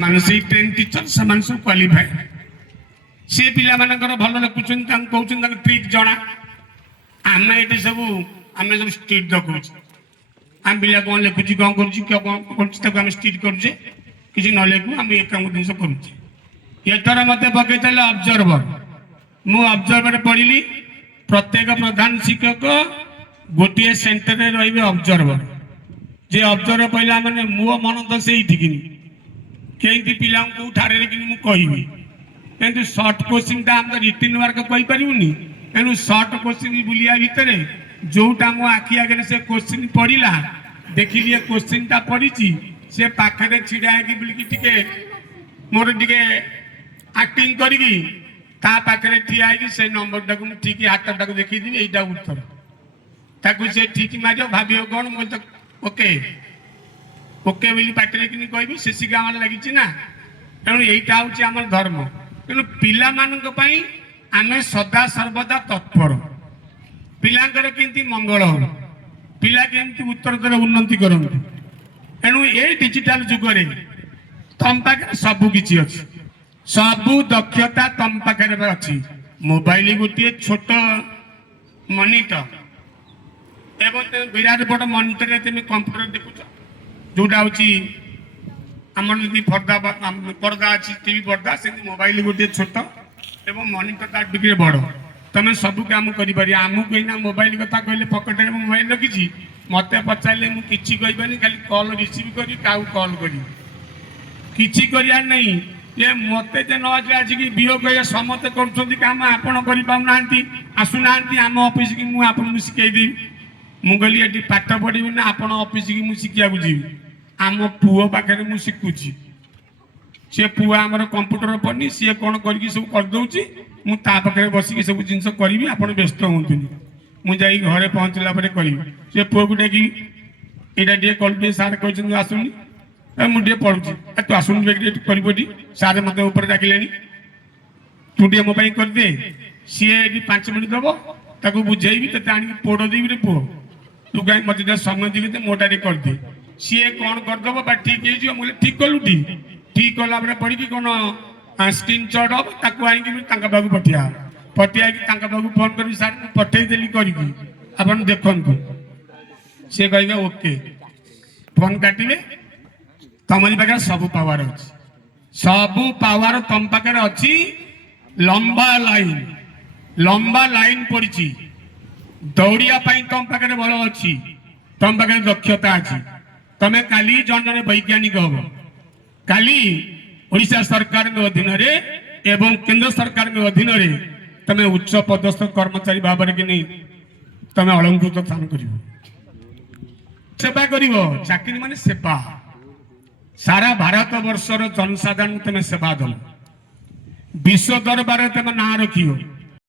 मानसिक train teacher से सब क्वालिफाए सी पिला भल लिखुं कौन ट्रिक जना आम ये सब आम सब स्ट्रीट देखा आम पिला कौन लिखुची कौन कर स्ट्रीट करुचे किसी न लिखु आम एक जिन करुचे एथर मत पकई ऑब्जर्वर मु ऑब्जर्वर पढ़ी प्रत्येक प्रधान शिक्षक गोटे सेंटर में रे ऑब्जर्वर जे ऑब्जर्वर पहला माने मो मन तो से कई पिला ठारे कहि कि सर्ट क्वेश्चन आम रिटर्न वर्क कहीपरूनी तेणु सर्ट क्वेश्चन बुलिया भितर जोटा मो आखि आगे से क्वेश्चन पढ़ला देखिए क्वेश्चन टा पढ़ी से पाखे छिड़ा बोलिके मोर टे एक्टिंग करी पाखे ठिया से नंबर टाक ठीक हाथ टाक देखीदी यहीटा उत्तर ताकू से ठीक मार भाव कौन मुझे ओके ओके बोली पाटे कि कह शिशिका मान लगी ना तेणु यहीटा हूँ आम धर्म तेणु पिला आम सदा सर्वदा तत्पर पिलांकर केमती मंगल हो पिला केमती उत्तरोत्तर उन्नति करते तेणु ये डिजिटाल जुगरे तम पाखे सबू किसी अच्छी सबू दक्षता तम पाखे अच्छी मोबाइल गोटे छोट मनिटर एवं विराट बड़ मनिटर तुम कंप्यूटर देखुच जोटा हूँ आम पर्दा पर्दा अच्छी टीवी पर्दा से मोबाइल गोटे छोट एवं मनिटर तार टिके बड़ तुम सब कम कर आमको ना मोबाइल कथा कहले पकेट में मोबाइल रखी मत पचारे मुझे खाली कल रिसीव करी कल कर नहीं ये मत आज वियोग समस्त कम आपण कर आसुना आम ऑफिस की मुझे शिखेदी मुझे ये पाठ पढ़ी ना आपण ऑफिस की मुझे शिखा जी आम पुओ पाखे मुझे शिखुची सी पुआ आमर कंप्यूटर पढ़नी सी कौन कर सब करदे मुझे बसिक सब जिन करी आप व्यस्त हूँ मुझे घरे पहुँचला करी सी पुआ को डाकी यहाँ टे कल सार कहते आसुनी मुझे पढ़ुची तू आसुनी करी सारे मत ऊपर डाकिले तू टे मो करदे सी 5 मिनट दब ताको बुझेबी ते आनी पोड़ देवी रे पुओ तू कहीं मत समय देवी मोटा करदे सी कौन करदब ठीक है मुझे ठीक कलु ठीक कला पढ़ी कौन स्क्रीन शॉट हम ताकू आई पठिया पठिया फोन कर सार पठेदेली कर देखु सी कहे ओके फोन काटे तुम पाखे सब पावर अच्छी सब पावर तुम पाखे अच्छी लंबा लाइन पड़ी दौड़िया तुम पाखे बल अच्छी तुम पाखे दक्षता अच्छी तुम्हें काली जन जन वैज्ञानिक हम काली ओडिशा सरकार अधीन एवं केंद्र सरकार अधीन तमें उच्च पदस्थ कर्मचारी भाव कि तुम अलंकृत स्थान कर सेवा कर चाकरी मान सेवा सारा भारत वर्षर जनसाधारण तुम सेवा दल विश्व दरबार तुम ना रखियो